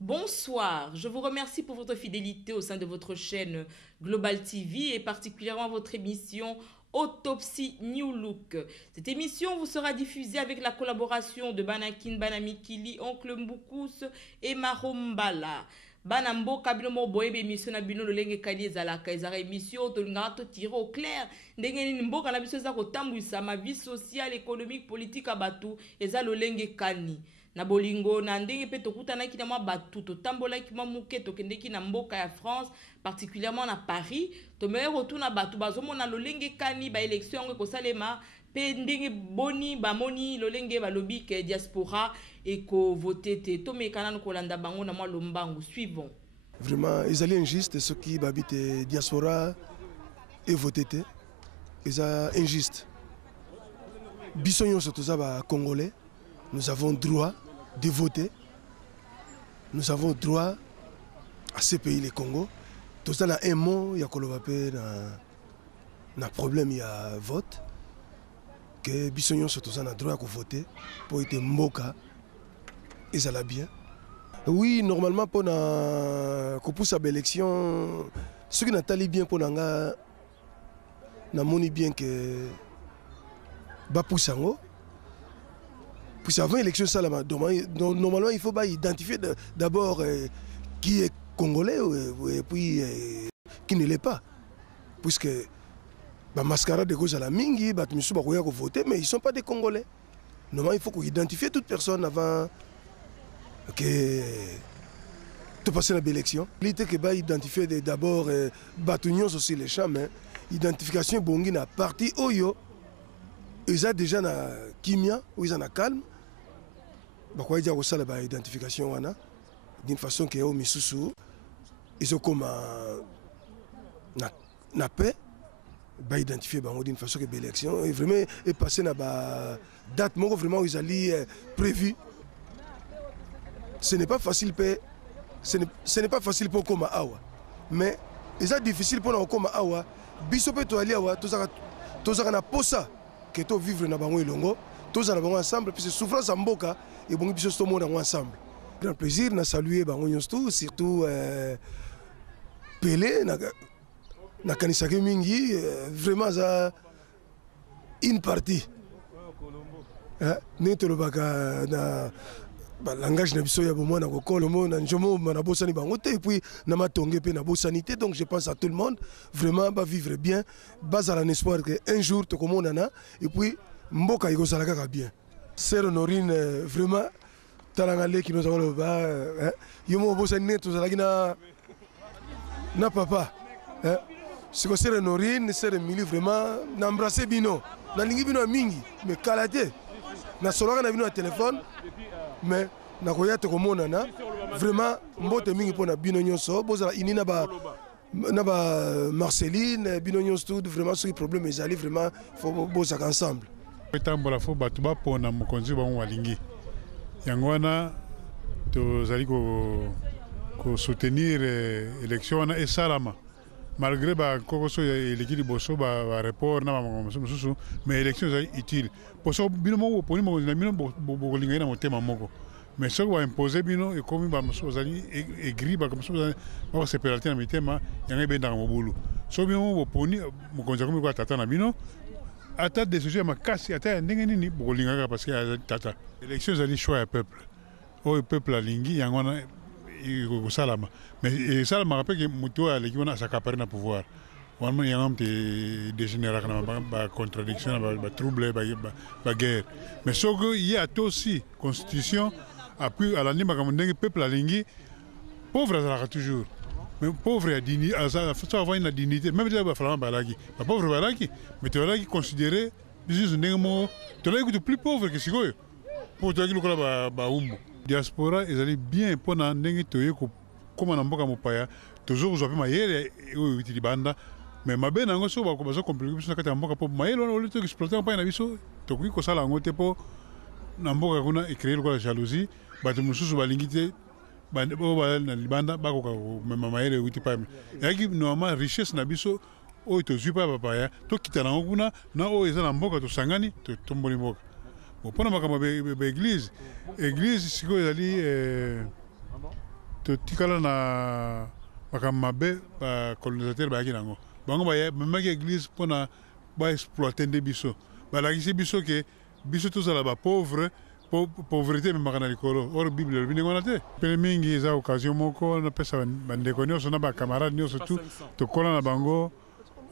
Bonsoir, je vous remercie pour votre fidélité au sein de votre chaîne Global TV et particulièrement votre émission Autopsie New Look. Cette émission vous sera diffusée avec la collaboration de Banakin Banamikili, Oncle Mbukous et Marombala. Bana mboka bino mo boyebe émission na bino lolenge kali ezalaka ezara émission tolingaka totire au clair ndenge nini mboka na biso eza kotambwisa ma vie sociale économique politique abatu eza lolenge kani na bolingo na ndenge pe tokutanaki na mwa batu totambolaki mwa muke tokendeki na mboka ya France particulièrement na Paris tomeye kotuna batu bazomona lolenge kani ba élection yango ekosalema pe ndenge boni bamoni lolenge balobi ke diaspora eko voté te tomekana no kolanda bango na mwa lombangu suivant. Vraiment ils allaient injuste ceux qui habitent diaspora et voté te ils injuste biso nyonso toza ba congolais nous avons droit de voter. Nous avons droit à ce pays, le Congo. Tout ça, un mot, il y a un problème, il y a vote. Que Bissognon, tout ça, a droit à voter pour être Mboka. Et ça l'a bien. Oui, normalement, pour la élection, ceux qui n'ont bien pour la moni bien que Bapousango. Puis avant l'élection, normalement, il faut identifier d'abord qui est congolais et puis qui ne l'est pas. Puisque la mascarade de gauche à la mingi, voter, mais ils ne sont pas des Congolais. Normalement, il faut qu'on identifie toute personne avant que de passer à l'élection. L'idée que identifier d'abord Batunions aussi les champs, mais identification bongi na parti Oyo. Ils ont déjà na kimia, ou ils ont na calme. Bakwa ils ont aussi la identification wana d'une façon que au misusu ils ont comme na paix ba identifier bango d'une façon que l'élection et vraiment est passé na ba date moko vraiment ils allaient prévu. Ce n'est pas facile ce n'est pas facile pour comme awa mais c'est difficile pour na comme awa biso pe to ali awa to zaka na posa que to vivre na bango ilongo tous en ensemble puis c'est souffrance en mboka et bon puis tout le monde ensemble grand plaisir na saluer bango nyonso surtout Pelé na kanisa ke mingi vraiment ça une partie ne to baka na langage na biso ya bomo na kokolomo na njomo na bosani bango te et puis na matonge pe na bosanité donc je pense à tout le monde vraiment va vivre bien base à l'espoir que un jour to komonana et puis mboka ikozala kaka bien. Sœur Honorine vraiment talangale qui nous avons ba yo mo bosani ne to zalaki na papa siko Sœur Honorine Sœur Emily vraiment na embrasser bino na lingi bino mingi mais kalaté na soloka na bino na téléphone mais na koya to komonana vraiment mbote mingi pona bino nyonso bozala inina ba Marceline bino nyonso vraiment ce problème ils allaient vraiment faut bozaka ensemble. Tambola fo batu ba pona mokonzi ba walingi yango wana tozali ko soutenir élection wana esalama malgré ba kokoso eleki liboso ba report na mosusu mais élection ezali utile poso bino moko poni mokonzi na bino bokolinga na motema moko mais soki baimposer bino ekomi bamosusu ozali aigri bamosusu bakosepelate na mitema yango ebendaka mobulu soki bino boponi mokonzi akomi kwa tata na bino ata décision ya makasi ata ya ndenge nini bokolingaka parce que azali tata élection ezali choix ya peuple oyo peuple alingi yango wana ekosalama mais esalamaka mpe ke moto oyo aleki wana asakapari na pouvoir wana yango mte dégénéraka na bacontradiction na batrouble baguerre mais soki ye ata aussi constitution apui alandi makambo ndenge peuple alingi pauvre azalaka toujours mais pauvre ya dignité faut avoir une dignité même si bafalama balaki pauvre balaki mais tolaki considéré biso ndenge mo tolaki kutu plus pauvre que sikoyo po tolaki lokola baumbu diaspora ezali bien mpona ndenge toye kokóma na mboka mopaya toujours kozwa mpe mayele oyo euti libanda mais mabe na yango soki bazokomplike biso na kati ya mboka mpo mayele wana oli toexploite mpai na biso tokoki kosala yango te mpo na mboka kuna ecreye lokola jalousie bato mosusu balingi te oyo na libanda bakoka komema mayele euti mpai eyaki normalement richesse na biso oyo tozwi mpa bapaya tokita nango kuna na oyo eza na mboka tosangani totomboli mboka mpona makambo baeglise sikoyo ezali totikala na bakamabe ba colonisateur ba kinango bango ba même église pona ba exploiter nde biso ba la biso ke biso tous la ba pauvre pauvreté me makana likolo or bible le bingo na te pele mingi eza occasion moko na pesa bandeko nyonso na ba camarade nyonso tout tokola na bango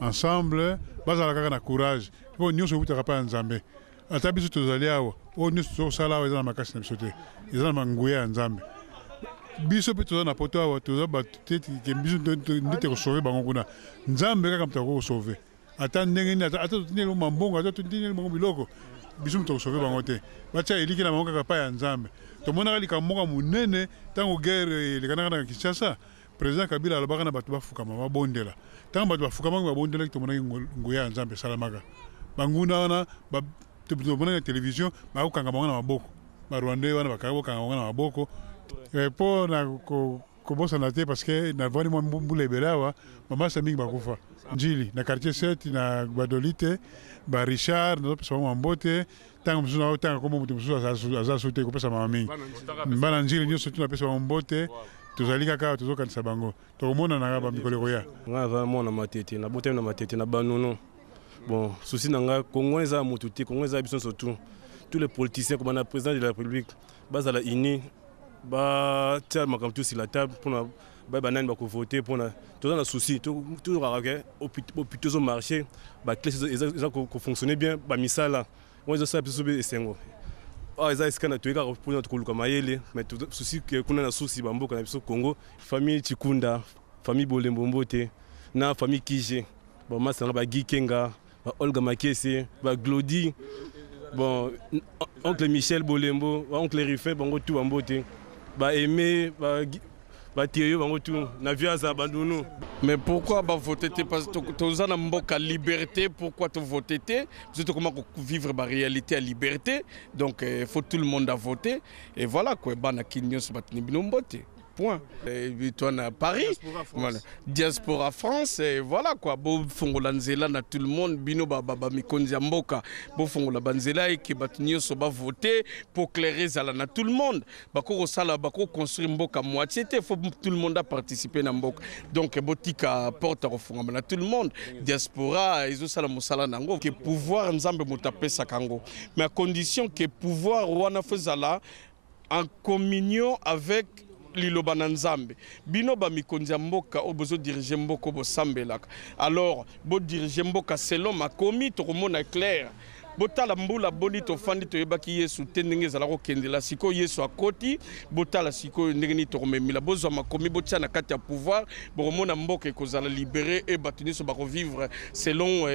ensemble bazala kaka na courage po nyonso butaka pa nzambe ata biso tozali awa o nyonso tozosala awa eza na makasi na biso te eza na manguya ya nzambe biso mpe toza na poto awa toza bato te ke biso nde tekosauve bango kuna nzambe kaka moto akokosauve ata ndenge nini ata totindeli mambongo ata totindeli bango biloko biso moto akosauve bango te batya eliki na bango kaka pa ya nzambe tomonaka likambo moko monene ntango guerre elekanaka na kinshasa président kabila alobaka na bato bafukama babondela ntango bato bafukamaki babondelaki tomonaki nguya ya nzambe esalamaka banguna wana tomonaki na télévision bakokanga bango na maboko barwandais wana bakokanga bango na maboko mpo na kobosana te parce que navandi mwa mbula ebele awa bamasa mingi bakufa njili na quartier 7 na gbadoli te barichard nazopesa bango mambote ntango mosusu naotanga kombo moto mosusu aza su te kopesa mama mingi bana njili nyonso tu napesa bango mbote tozali kaka tozokanisa bango tokomonanaka bamikolo ekoya ngai aza mwana matete nabotami na matete na banono bon susi na ngai kongo eza motu te kongo eza biso nyonso tu tous les politiciens comme le président de la république bazala ini batia makambo tout sur la table mpona banani bakovote mpona toza na souci toujours kaka hôpitaux ezomarché baclés eza kofonctionne bien bamisala oyo ezosala biso be esengo awa eza esika na toyei kaka mpona tokoluka mayele mais souci kuna na susi bamboka na biso congo famille chikunda famille bolembombo te na famille kije bamasi nanga bagi kenga baolga makese baglodi bon oncle michel bolembo oncle rifin bango tu bambo te aimé batieyo bango tu na viaza bandunu. Mais pourquoi voter parce que tu as mboka liberté, pourquoi tu votes parce que comment vivre la réalité à liberté, donc il faut tout le monde à voter et voilà quoi bana kinyo se batni binombote. Point. Et toi à Paris, voilà. Diaspora France, et voilà quoi. Bo fongola nzela na tout le monde, bino baba mikonzi mboka. Bo fongola banzela et qui batnio so ba voter pour clairer zala na tout le monde. Bako sala bako construire mboka moitié, faut tout le monde a participé na mboka. Donc botika porte à refonga na tout le monde. Diaspora izo sala mosala nango que pouvoir nzambe motape sakango. Mais à condition que pouvoir wana fezala en communion avec liloba na nzambe bino ba mikonzi ya mboka o bozo diriger mboka bo sambelaka alors bo diriger mboka selon makomi to komona clair botala mbula boni to fandi to yebaki yesu te ndenge ezala kokendela siko yesu akoti botala siko ndenge ni to komemila bozwa makomi botia na kati ya pouvoir bokomona mboka ekozala libéré et batuni so bakovivre selon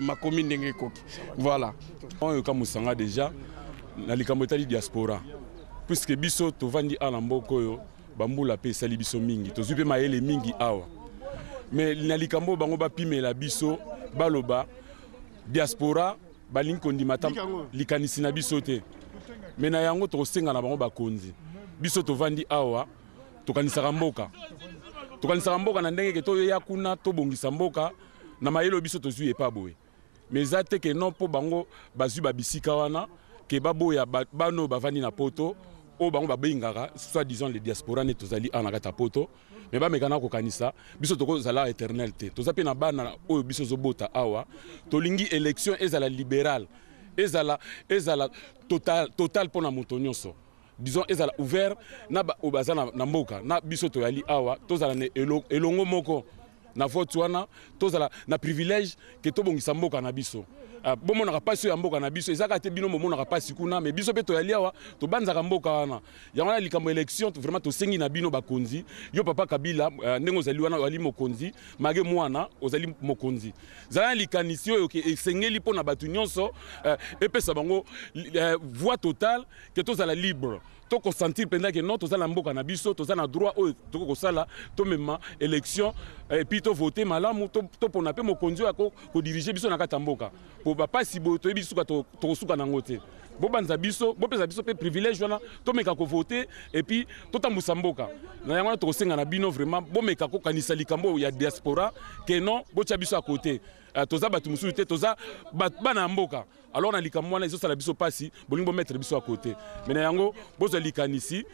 makomi ndenge ekoki voilà on ka musanga déjà na likambo etali diaspora puisque biso tovandi ala mboka oyo bambula pe sali biso mingi tozwi pe mayele mingi awa mais na likambo bango bapimela biso baloba diaspora balingi kondima likanisi na biso te mais na yango tokosenga na bango bakonzi biso tovandi awa tokanisaka mboka na ndenge ke toya kuna tobongisa mboka na mayele biso tozwi epa boye mais eza te ke non mpo bango bazwi babisika wana ke baboya bano bavandi na poto o bango babengaka soit disons les diaspora ne tozali anakata poto mais bamekana kokanisa biso tokozala éternel te toza pe na bana oyo biso zobota awa tolingi élection ezala libérale ezala total pona moto nyonso disons ezala ouvert na obaza na mboka na biso toyali awa tozala ne elongo moko na vote wana tozala na privilège ke tobongisa mboka na biso bomonaka pasi ya mboka na biso ezaka te bino momonaka pasi kuna mais biso pe toyali awa tobanzaka mboka wana yango na likambo élection vraiment tosengi na bino bakonzi yo papa Kabila ndenge ozali wana wali mokonzi mage mwana ozali mokonzi zala likanisi oyo ke esengeli mpona bato nyonso epesa bango voix totale ke tozala libre toko sentir pendant que non tozala mboka na biso tozala na droit oyo toko kosala to mema élection et puis to voter malamu to pona pe mokonzi ko diriger biso na kata mboka po ba pasi bo to biso to kosuka nango te bo banza biso bo pesa biso pe privilège wana to meka ko voter et puis to tambusa mboka na yango to kosenga na bino vraiment bo meka ko kanisa likambo ya diaspora que non bo tia biso à côté toza batu mususu te toza bana mboka alors na likambo wana ezosala biso pasi bolingi bomettre biso à côté mais na yango bozwa likanisi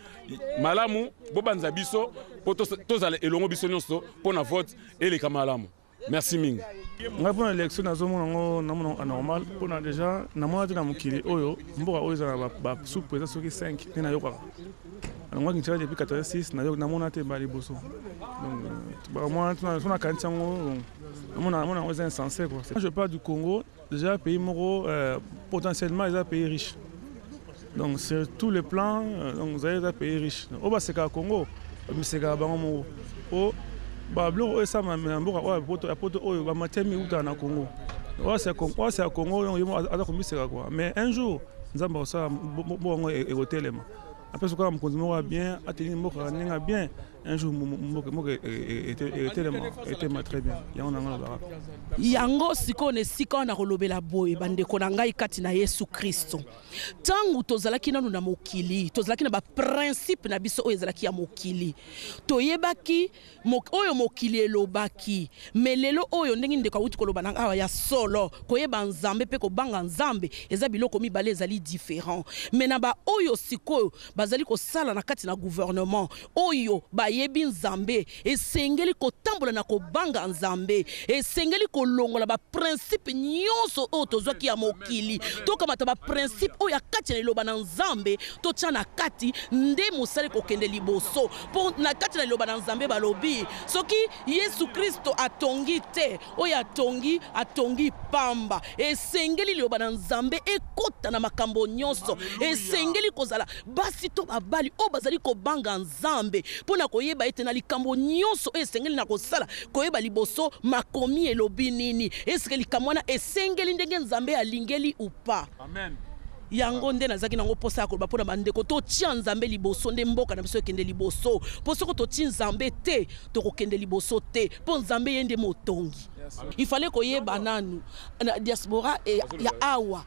malamu bobanza biso po tozala elongo biso nyonso mpona vote eleka malamu. Merci mingi. Nga mpona élection nazomona ngo namona anormal mpona déjà namona te na mokili oyo mboka oyo eza na basous président soki 5 nde nayokaka nga kinshasa depuis 86 namona te ba liboso donc sona kanisi yango namona yango eza insensé quoi. Je parle du Congo, déjà pays moko potentiellement eza pays riche, donc sur tous les plans donc eza pays riche oyo baseka Congo biseka bango moko o biloko oyo esama na mboka oyo ya poto oyo bamatière miuta na Congo oyo ya Congo aza komiseka quoi. Mais un jour nzambe akosala bongo ekotelema après ce qu'on a mokonzi moko bien ateni mboka ndenge bien un jour mboka etelema très bien yango nanga lobaka yango sikoyo na esika wana kolobela boye bandeko na ngai kati na Yesu Kristo ntango tozalaki nanu na mokili tozalaki na baprincipe na biso oyo ezalaki ya mokili toyebaki oyo mokili elobaki me lelo oyo ndenge ndeko awuti koloba na awa ya solo koyeba nzambe mpe kobanga nzambe eza biloko mibale ezali différent me na baoyo sikoyo bazali kosala na kati na gouvernement oyo bayebi nzambe esengeli kotambola na kobanga nzambe esengeli kolongola baprincipe nyonso oyo tozwaki ya mokili tokamata baprincipe oyo akati na liloba na nzambe totya na kati nde mosali kokende liboso mpo na kati na liloba na nzambe balobi soki Yesu Kristo atongi te oyo atongi pamba esengeli liloba na nzambe ekota na makambo nyonso esengeli kozala basi to babali oyo bazali kobanga nzambe mpona koyeba ete na likambo nyonso oyo esengeli na kosala koyeba liboso makomi elobi nini eske likambo wana esengeli ndenge nzambe alingeli upa. Amen. Yango nde nazaki nango posa ya koloba mpona bandeko totia nzambe liboso nde mboka na biso ekende liboso mpo soko totia nzambe te tokokende liboso te mpo nzambe ye nde motongi. Ifale koyeba nanu na diaspora ya awa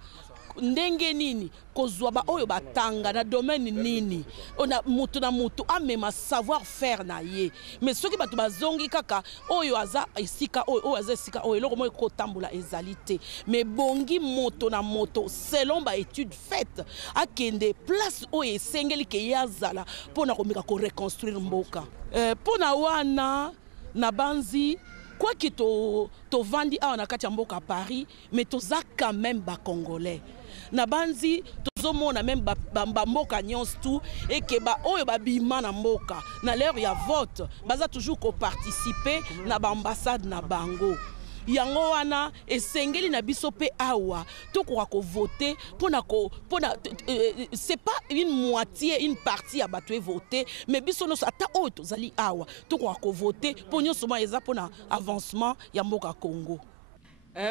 ndenge nini kozwa ba oyo batanga na domaine nini ona mutu na mutu amema savoir faire na ye mais soki bato bazongi kaka oyo aza esika oyo aza esika oyo eloko moyo kotambola ezali te mais bongi moto na moto selon ba étude faite akende place oyo esengeli ke ye azala mpona komeka koreconstruire mboka mpona wana na banzi quoi que tovandi awa na kati ya mboka Paris mais toza quand même ba Congolais na banzi tozomona même ba mboka nyonso tu et que ba oyo babima na mboka na l'heure ya vote baza toujours ko participer na ba ambassade na bango yango wana esengeli na biso pe awa tokoka ko voter pona c'est pas une moitié une partie ya bato e voter mais biso noso ata oyo tozali awa tokoka ko voter po nyonso ma eza pona avancement ya mboka Congo.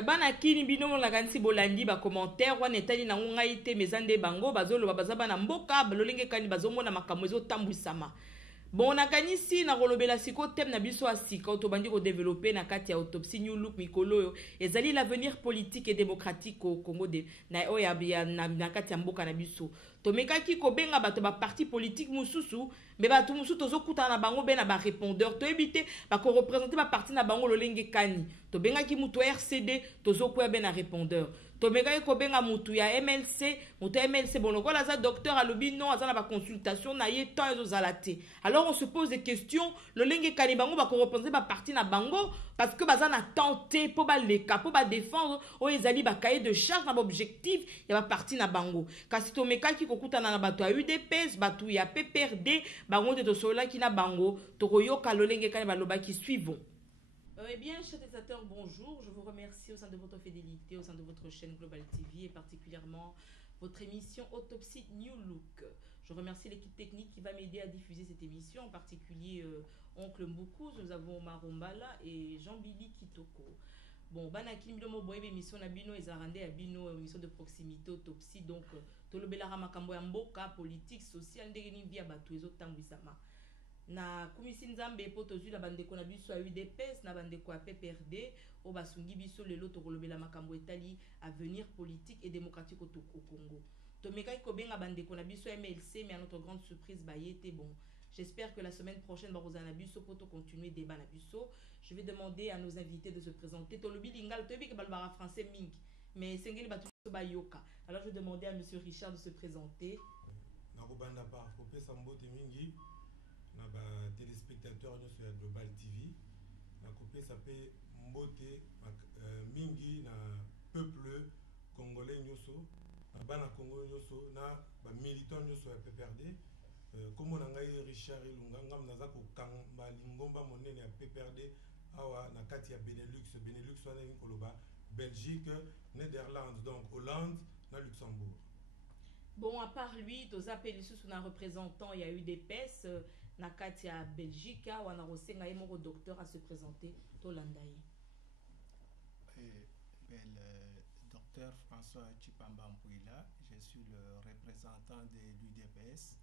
Bana kini bino mo lakanisi bolandi ba commentaire wana etali na ngai te mezande bango bazoloba bazaba na mboka balolenge kani bazomona makambo ezotambwisama. Bon nakanisi na kolobela siko thème na biso asika to bandi ko développer na kati ya autopsie New Look mikolo ezali l'avenir politique et démocratique au Congo de na oya na kati ya mboka na biso to mekaki ko benga bato ba parti politique mususu mais bato mususu tozokuta na bango be na ba répondeur to ebité ba ko représenter ba parti na bango lolenge kani to benga ki mutu RCD tozokuya be na répondeur to mekaki ko benga mutu ya MLC bonokola za docteur alobi non azana ba consultation na ye temps ezozalate. Alors on se pose des questions lolenge kani bango ba ko représenter ba parti na bango parce que bazana tenté pour ba leka pour ba défendre o ezali ba cahier de charge na objectif ya ba parti na bango kasi to mekaki kokutana na bato ya UDPS bato ya PPRD bango te tosola ki na bango tokoyoka lolenge kani baloba qui suivons. Eh bien, chers téléspectateurs, bonjour. Je vous remercie au sein de votre fidélité, au sein de votre chaîne Global TV et particulièrement votre émission Autopsie New Look. Je remercie l'équipe technique qui va m'aider à diffuser cette émission, en particulier Oncle Mboukouz, nous avons Marombala et Jean-Billy Kitoko. Bon, banaki mbilomo boyebe émission na bino ezarande ya bino émission de proximité Autopsie donc tolobela makambo ya mboka politique sociale ndenge ni via bato ezotambwisama. Na kumisi nzambe po tozwi na bandeko na biso ya UDPS na bandeko ya PPRD o basungi biso lelo tokolobela makambo etali avenir politique et démocratique au Congo. Tomekaki kobenga bandeko na biso ya MLC mais à notre grande surprise bayete bon. J'espère que la semaine prochaine barozana biso pour continuer débat na biso. Je vais demander à nos invités de se présenter. Tolobi lingal toyebi ke balbara français ming mais sengeli batu Bayoka. Alors je vais demander à M. Richard de se présenter. Nakobanda par Kopé Sambo Temingi, na ba téléspectateurs sur la Global TV. Nakopé s'appelle Mbote Mingi na peuple congolais nyoso, na bana Congo nyoso, na ba militant nyoso ya PPRD. Comme on a Richard Ilunga, ngam naza ko kamba lingomba monene ya PPRD awa na kati ya Benelux, Benelux wana ni koloba Belgique, Néderlande, donc Hollande, na Luxembourg. Bon, à part lui, tous appelés sous un représentant, il y a eu des PES, na Katia Belgique, où on a reçu un docteur à se présenter, Tolandaï. Le docteur François Chipamba Mpouila, je suis le représentant de l'UDPS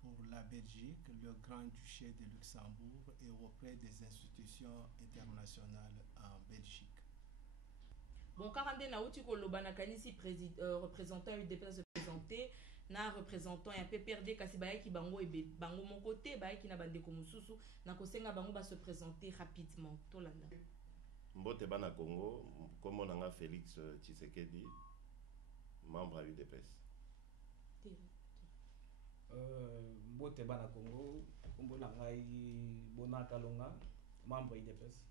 pour la Belgique, le Grand-Duché de Luxembourg et auprès des institutions internationales en Belgique. Bon, 42 naouti koloba na kanisi représentant UDPS se présenter na représentant ya PPRD kasi baye ki bango ebe bango mon côté baye ki na bande ko mususu na kosenga bango ba se présenter rapidement Tolanda. Mbote bana Congo, comme on a Félix Tshisekedi, membre à UDPS. Mbote bana Congo, kombo na ngai Bona Kalonga, membre UDPS.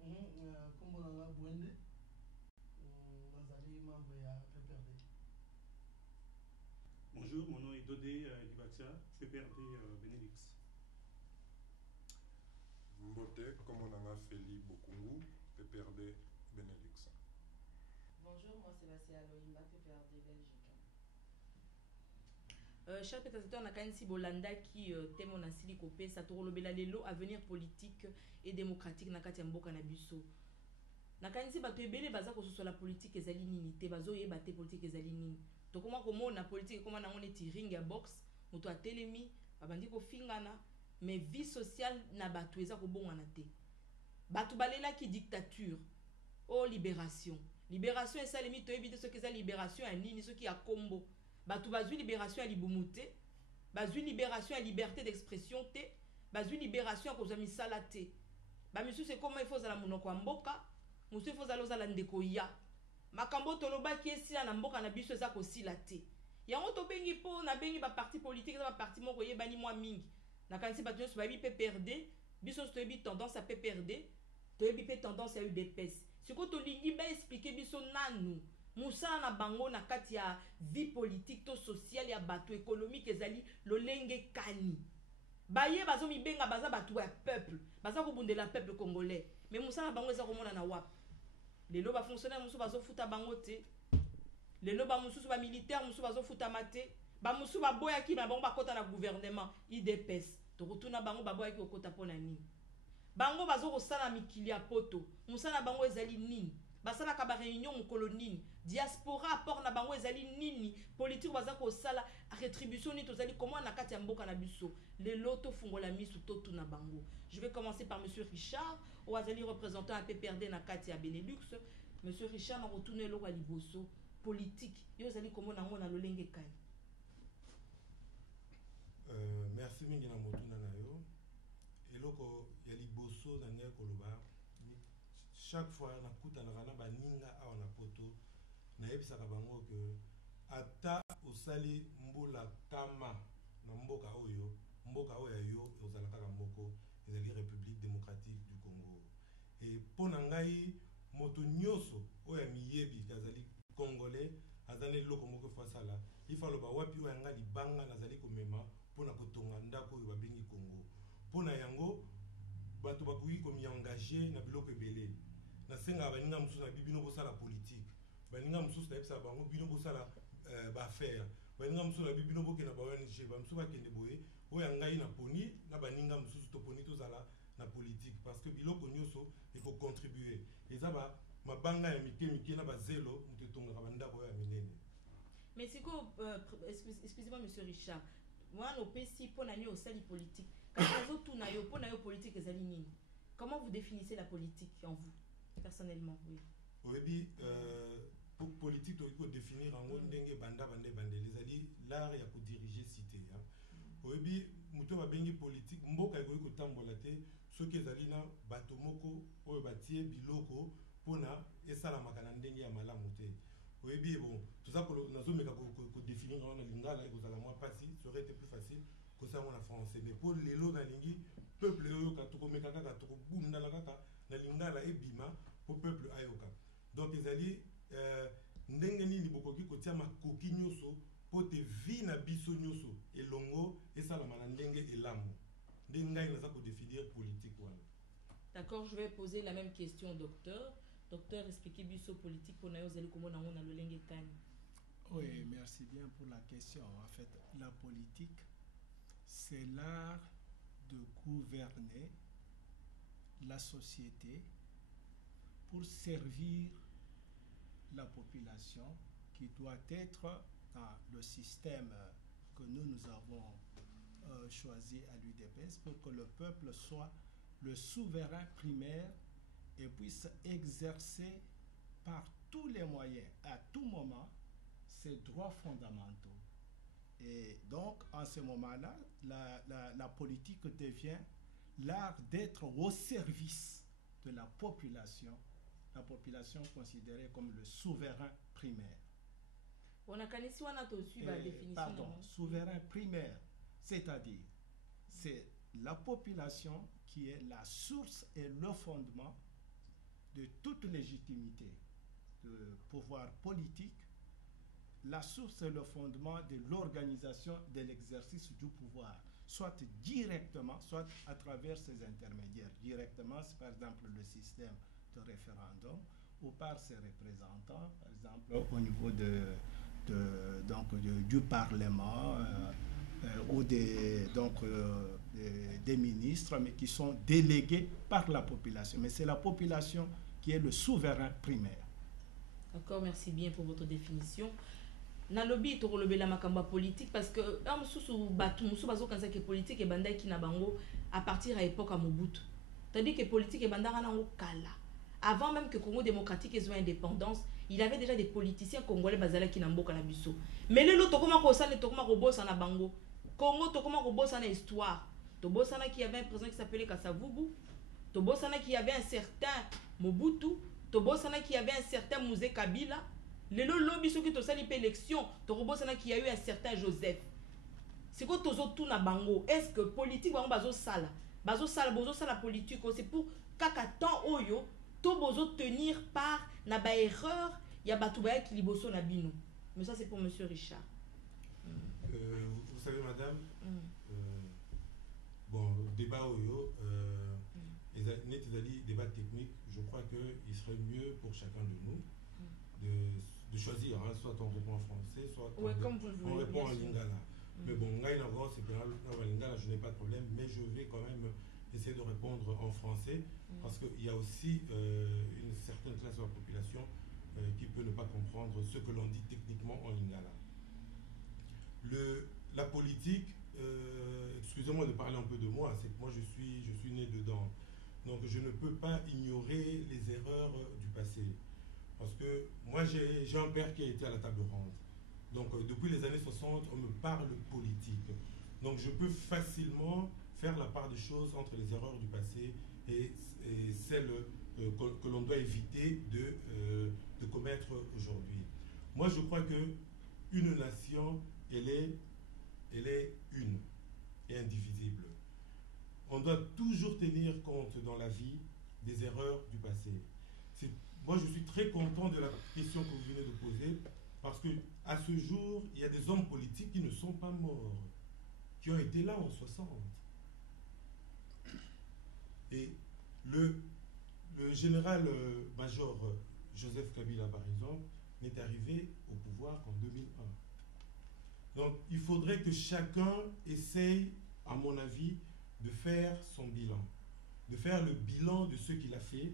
Comme on a Bouende, Nazali, membre de PPRD. Bonjour, mon nom est Dodé Dibatia, PPRD Benelux. Mbote, comme on a Feli Bokungu, PPRD Benelux. Bonjour, moi c'est Sébastien Aloïmba, PPRD Belgique. Cher spectateur, na kanisi Bolanda qui temo na sili kopé sa torolobela lelo avenir politique et démocratique na kati ya mboka na biso. Na kanisi bato ebele baza ko sosola politique ezali nini te bazo yeba te politique ezali nini. To koma komona politique koma na ngone ti ring ya box moto atelemi babandi ko fingana mais vie sociale na bato eza ko bongana te. Bato balela ki dictature o libération. Libération esalemi to ebite ce que za libération ya nini ce qui a combo. Batou bazui libération à libumuté, bazui libération à liberté d'expression te, bazui libération à cause de misalate. Ba monsieur c'est comment il faut la monoko mboka, monsieur faut aller la ndeko ya. Makambo toloba ki esila na mboka na biso za ko silate. Yango to bengi po na bengi ba parti politique ba parti moko yebani mwa mingi. Na kanisi bato so ba bi PPRD, biso to bi tendance à PPRD, to bi pe tendance à UDPS. Siko to lingi ba expliquer biso nanu. Moussa na bango na kati ya vie politique to sociale ya bato économique ezali lolenge kani. Baye bazo mi benga baza bato ya peuple, baza ko bundela peuple congolais. Mais Moussa na bango eza ko mona na wap. Lelo ba fonctionnaire musu bazo futa bango te. Lelo ba musu ba militaire musu bazo futa mate. Ba musu ba boya ki ba bango ba kota na gouvernement IDPS. To rutuna bango ba boya ki okota pona nini. Bango bazo ko sala mikili ya poto. Moussa na bango ezali nini. Basala ka ba réunion mukolo nini diaspora apport na bango ezali nini politique baza ko sala rétribution ni tozali comment na kati ya mboka na biso le loto fungola misu totu na bango. Je vais commencer par monsieur Richard ou azali représentant à PPRD na kati ya Benelux. Monsieur Richard na retourner lo wa liboso politique yo ezali comment na ngona lolenge kani. Merci mingi na motuna na yo eloko ya liboso na ngai koloba. Chaque fois na kuta na rana baninga awa na poto na yebisaka bango que ata osali mbula kama na mboka oyo yo ozala kaka mboko ezali République démocratique du Congo et pona ngai moto nyoso oya miyebi kazali congolais azane loko moko fasala ifalo ba wapi oya ngali banga nazali komema pona kotonga ndako oyo babengi Congo pona yango bato bakuyi komi engagé na biloko ebele na senga baninga mususu na bibino bosala politique baninga mususu na yebisa bango bino bosala ba affaire baninga mususu na bibino bokena ba ONG ba mususu bakende boye oya ngai na poni na baninga mususu to poni tozala na politique parce que biloko nyonso il faut contribuer eza ba mabanga ya mike na bazelo mutetonga ka bandako ya minene. Mais c'est quoi excusez-moi monsieur Richard moi no pesi pona nyo osali politique quand zo tuna yo pona yo politique ezali nini comment vous définissez la politique en vous personnellement? Oui. Oui, pour politique, il faut définir en gros ndenge banda les alliés l'art ya ko diriger cité ya. Oui, muto ba bengi politique mboka ko tambola te soki ezali na bato moko oyo batie biloko pona esalamaka na ndenge ya malamu te. Oyebi bon tout ça nazomeka ko définir na lingala ekozala mwa pasi, ça aurait été plus facile que ça en français, mais pour lelo na lingi peuple oyoka tokomeka kaka tokobunda na kaka na lingala ebima pour peuple ayoka. Donc ezali ndenge nini bokoki kotia makoki nyonso po te vi na biso nyonso elongo esalama na ndenge elamu ndenge ngai naza kodéfinir politique wana. D'accord, je vais poser la même question au docteur. Docteur, expliquez biso politique pour nayo zeli komona on a le lenge kani. Oui, merci bien pour la question. En fait, la politique, c'est l'art de gouverner la société pour servir la population qui doit être dans le système que nous avons choisi à l'UDPS pour que le peuple soit le souverain primaire et puisse exercer par tous les moyens, à tout moment, ses droits fondamentaux. Et donc, en ce moment-là, la politique devient l'art d'être au service de la population considérée comme le souverain primaire. Pardon, souverain primaire, c'est-à-dire, c'est la population qui est la source et le fondement de toute légitimité de pouvoir politique, la source et le fondement de l'organisation de l'exercice du pouvoir, soit directement, soit à travers ses intermédiaires. Directement, c'est par exemple le système de référendum, ou par ses représentants, par exemple au niveau du Parlement, ou des ministres, mais qui sont délégués par la population. Mais c'est la population qui est le souverain primaire. D'accord, merci bien pour votre définition. Nalobi to rolobe la makamba politique parce que musu bazo kanza ke politique e bandai ki na bango à partir à époque à Mobutu. Tandis que politique e bandara nango kala. Avant même que Congo démocratique ait indépendance, il avait déjà des politiciens congolais bazala ki na mboka na biso. Mais lelo tokoma ko sala tokoma ko bossa na bango. Congo tokoma ko bossa na histoire. To bossa na qui avait un président qui s'appelait Kasavubu. To bossa na qui avait un certain Mobutu. To bossa na qui avait un certain Mouzé Kabila. Lelo lobby soki to sali pe élection, to robosana qui a eu un certain Joseph. C'est quoi tozo tout na bango? Est-ce que politique bango bazo sala politique c'est pour kaka temps oyo to bozo tenir par na ba erreur ya batu ba ki liboso na bino. Mais ça c'est pour monsieur Richard. Vous savez madame, bon débat oyo net débat technique, je crois que il serait mieux pour chacun de nous de choisir, hein, soit on répond en français, soit on répond en lingala. Mais bon, c'est que lingala, je n'ai pas de problème, mais je vais quand même essayer de répondre en français parce qu'il y a aussi une certaine classe de la population qui peut ne pas comprendre ce que l'on dit techniquement en lingala. La politique, excusez-moi de parler un peu de moi, c'est que moi je suis né dedans, donc je ne peux pas ignorer les erreurs du passé. Parce que moi, j'ai un père qui a été à la table ronde. Donc, depuis les années 60, on me parle politique. Donc, je peux facilement faire la part des choses entre les erreurs du passé et celles que l'on doit éviter de commettre aujourd'hui. Moi, je crois qu'une nation, elle est une et indivisible. On doit toujours tenir compte dans la vie des erreurs du passé. Moi, je suis très content de la question que vous venez de poser parce qu'à ce jour, il y a des hommes politiques qui ne sont pas morts, qui ont été là en 60. Et le général-major Joseph Kabila, par exemple, n'est arrivé au pouvoir qu'en 2001. Donc, il faudrait que chacun essaye, à mon avis, de faire son bilan, de faire le bilan de ce qu'il a fait.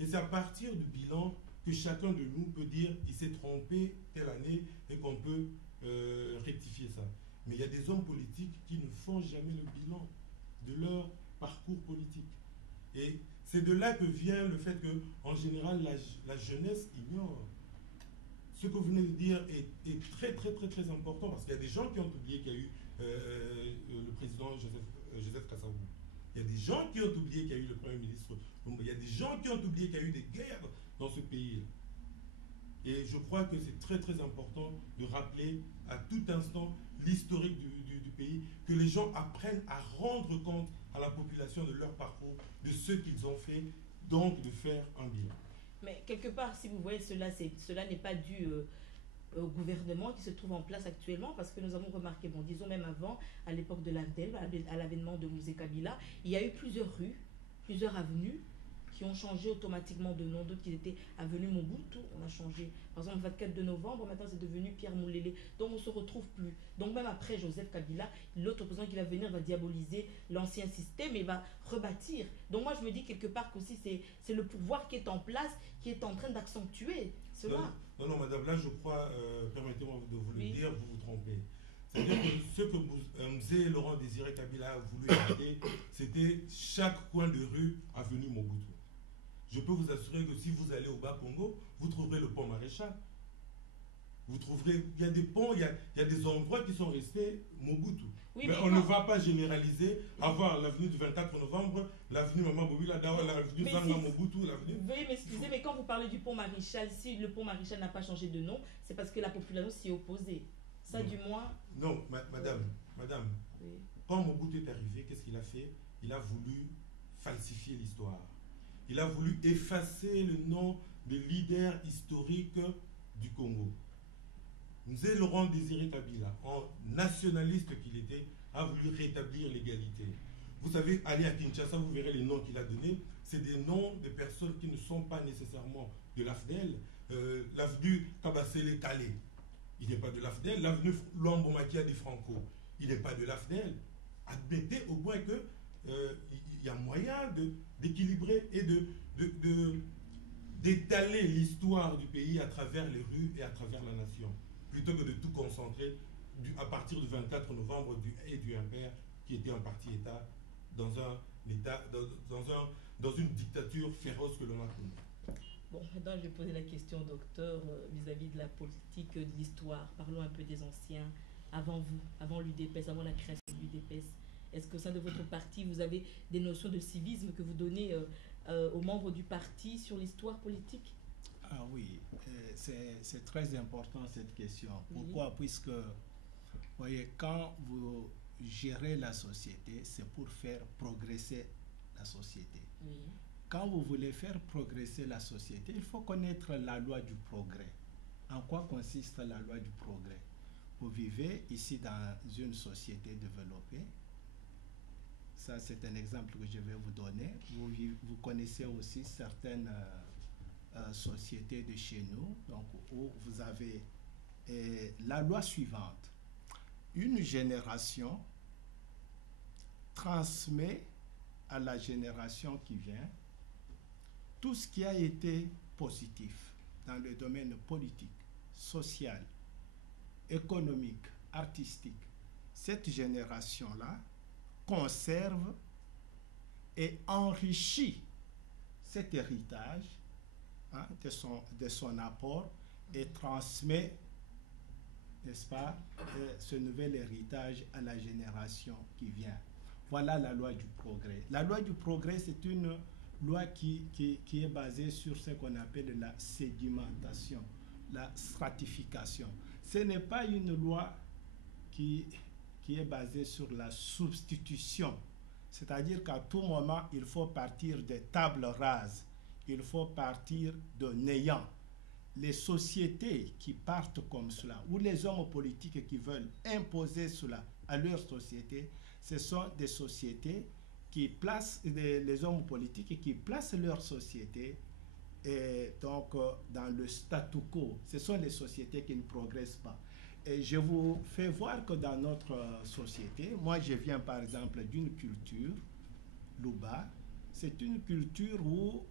Et c'est à partir du bilan que chacun de nous peut dire qu'il s'est trompé telle année et qu'on peut rectifier ça. Mais il y a des hommes politiques qui ne font jamais le bilan de leur parcours politique. Et c'est de là que vient le fait qu'en général, la jeunesse ignore. Ce que vous venez de dire est très, très, très, très important parce qu'il y a des gens qui ont oublié qu'il y a eu le président Joseph Kasavubu. Il y a des gens qui ont oublié qu'il y a eu le Premier ministre. Il y a des gens qui ont oublié qu'il y a eu des guerres dans ce pays. Et je crois que c'est très très important de rappeler à tout instant l'historique du pays, que les gens apprennent à rendre compte à la population de leur parcours, de ce qu'ils ont fait, donc de faire un bilan. Mais quelque part, si vous voyez cela, cela n'est pas dû au gouvernement qui se trouve en place actuellement, parce que nous avons remarqué, bon, disons même avant, à l'époque de l'AFDEL, à l'avènement de Moussé Kabila, il y a eu plusieurs rues, plusieurs avenues qui ont changé automatiquement de nom, d'autres qui étaient avenue Mobutu, on a changé. Par exemple, le 24 de novembre, maintenant c'est devenu Pierre Moulélé. Donc on ne se retrouve plus. Donc même après Joseph Kabila, l'autre opposant qui va venir va diaboliser l'ancien système et va rebâtir. Donc moi je me dis quelque part qu'aussi c'est le pouvoir qui est en place, qui est en train d'accentuer cela. Non, madame, là je crois, permettez-moi de vous le dire, vous vous trompez. C'est-à-dire que ce que Mzé Laurent Désiré Kabila a voulu éviter, c'était chaque coin de rue avenue Mobutu. Je peux vous assurer que si vous allez au Bas-Congo, vous trouverez le pont Maréchal. Vous trouverez, il y a des ponts, il y a des endroits qui sont restés Mobutu. Oui, mais on ne va pas généraliser, avoir l'avenue du 24 novembre, l'avenue Maman Bobila, l'avenue Zanga Mobutu, l'avenue... Veuillez m'excuser, mais quand vous parlez du pont Maréchal, si le pont Maréchal n'a pas changé de nom, c'est parce que la population s'y est opposée. Ça, du moins... Non, madame, oui. Quand Mobutu est arrivé, qu'est-ce qu'il a fait? Il a voulu falsifier l'histoire. Il a voulu effacer le nom de leader historique du Congo. Mzé Laurent Désiré Kabila, en nationaliste qu'il était, a voulu rétablir l'égalité. Vous savez, allez à Kinshasa, vous verrez les noms qu'il a donnés. C'est des noms de personnes qui ne sont pas nécessairement de l'AFDEL. L'avenue Kabasele Calais, il n'est pas de l'AFDEL. L'avenue Luambo Makia di Franco, il n'est pas de l'AFDEL. Admettez au moins que il y a moyen d'équilibrer et d'étaler l'histoire du pays à travers les rues et à travers la nation, plutôt que de tout concentrer à partir du 24 novembre et du Impair, qui était un parti-État dans une dictature féroce que l'on a connue. Bon, maintenant je vais poser la question au docteur vis-à-vis de la politique, de l'histoire. Parlons un peu des anciens, avant vous, avant l'UDPS, avant la création de l'UDPS. Est-ce qu'au sein de votre parti, vous avez des notions de civisme que vous donnez aux membres du parti sur l'histoire politique? Ah oui, c'est très important cette question. Pourquoi? Oui. Puisque, vous voyez, quand vous gérez la société, c'est pour faire progresser la société. Oui. Quand vous voulez faire progresser la société, il faut connaître la loi du progrès. En quoi consiste la loi du progrès? Vous vivez ici dans une société développée. Ça, c'est un exemple que je vais vous donner. Vous connaissez aussi certaines sociétés de chez nous, donc, où vous avez la loi suivante. Une génération transmet à la génération qui vient tout ce qui a été positif dans le domaine politique, social, économique, artistique. Cette génération-là conserve et enrichit cet héritage de son apport et transmet, n'est-ce pas, ce nouvel héritage à la génération qui vient. Voilà la loi du progrès. La loi du progrès, c'est une loi qui est basée sur ce qu'on appelle la sédimentation, la stratification. Ce n'est pas une loi qui est basée sur la substitution. C'est-à-dire qu'à tout moment, il faut partir des tables rases. Il faut partir de néant. Les sociétés qui partent comme cela, ou les hommes politiques qui veulent imposer cela à leur société, ce sont des sociétés qui placent, les hommes politiques qui placent leur société donc, dans le statu quo. Ce sont les sociétés qui ne progressent pas. Et je vous fais voir que dans notre société, moi je viens par exemple d'une culture, Luba, c'est une culture où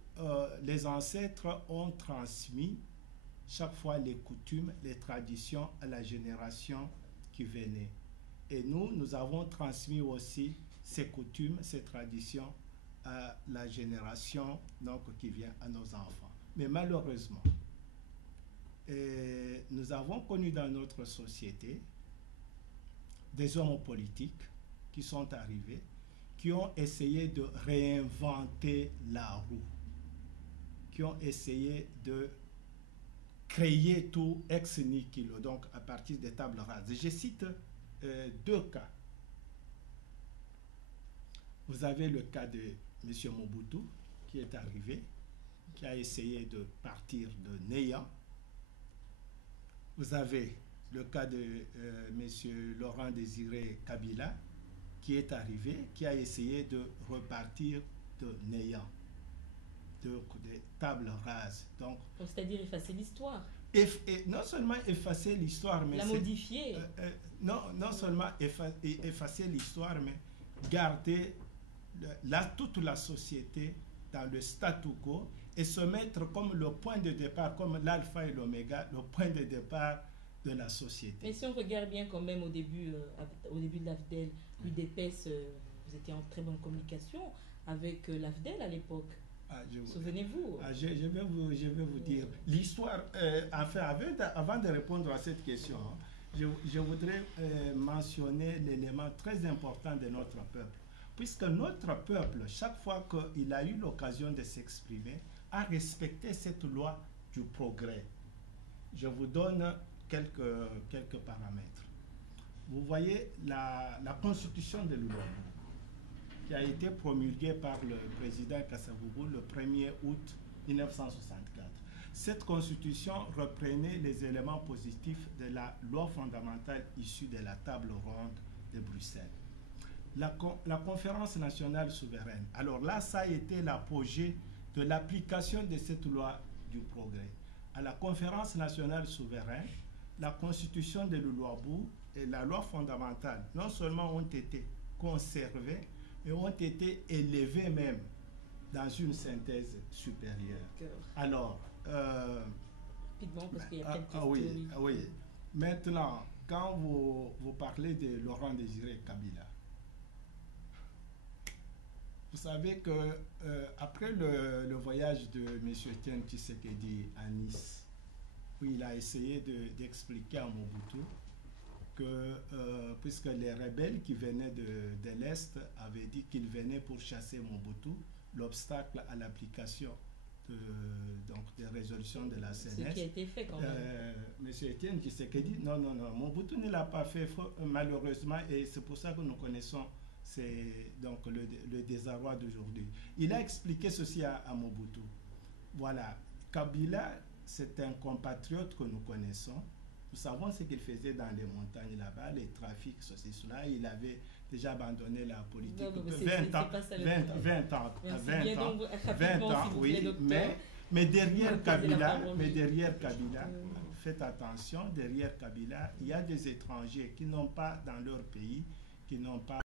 les ancêtres ont transmis chaque fois les coutumes, les traditions à la génération qui venait. Et nous avons transmis aussi ces coutumes, ces traditions à la génération donc, qui vient à nos enfants. Mais malheureusement, nous avons connu dans notre société des hommes politiques qui sont arrivés, qui ont essayé de réinventer la roue, qui ont essayé de créer tout ex nihilo, donc à partir des tables rases. Je cite deux cas. Vous avez le cas de M. Mobutu, qui est arrivé, qui a essayé de partir de néant. Vous avez le cas de M. Laurent Désiré Kabila, qui est arrivé, qui a essayé de repartir de néant, donc des tables rases. Donc, c'est-à-dire effacer l'histoire. Non seulement effacer l'histoire, mais la modifier. Non seulement effacer l'histoire, mais garder toute la société dans le statu quo et se mettre comme le point de départ, comme l'alpha et l'oméga, le point de départ de la société. Mais si on regarde bien quand même au début de l'AFDEL, l'UDPS, vous étiez en très bonne communication avec l'AFDEL à l'époque. Souvenez-vous. Je vais vous dire. L'histoire, enfin, avant de répondre à cette question, je voudrais mentionner l'élément très important de notre peuple. Puisque notre peuple, chaque fois qu'il a eu l'occasion de s'exprimer, a respecté cette loi du progrès. Je vous donne quelques paramètres. Vous voyez la constitution de l'Uruguay, qui a été promulguée par le président Kasavubu le 1er août 1964. Cette constitution reprenait les éléments positifs de la loi fondamentale issue de la table ronde de Bruxelles. La conférence nationale souveraine. Alors là, ça a été l'apogée de l'application de cette loi du progrès. À la conférence nationale souveraine, la constitution de l'Uluabu et la loi fondamentale non seulement ont été conservées, mais ont été élevées même dans une synthèse supérieure. Alors, rapidement, parce qu'il y a plein de questions. Oui. Maintenant, quand vous parlez de Laurent Désiré Kabila, vous savez que après le voyage de M. Etienne Tshisekedi à Nice, où il a essayé d'expliquer à Mobutu que, puisque les rebelles qui venaient de l'Est avaient dit qu'ils venaient pour chasser Mobutu, l'obstacle à l'application des résolutions de la CNES. Ce qui a été fait quand même. M. Etienne Tshisekedi, non, Mobutu ne l'a pas fait malheureusement, et c'est pour ça que nous connaissons donc le désarroi d'aujourd'hui. Il a expliqué ceci à Mobutu. Voilà, Kabila, c'est un compatriote que nous connaissons. Nous savons ce qu'il faisait dans les montagnes là-bas, les trafics, ceci, cela. Il avait déjà abandonné la politique. Non, 20 ans, oui, mais derrière Kabila, faites attention, derrière Kabila, il y a des étrangers qui n'ont pas dans leur pays, qui n'ont pas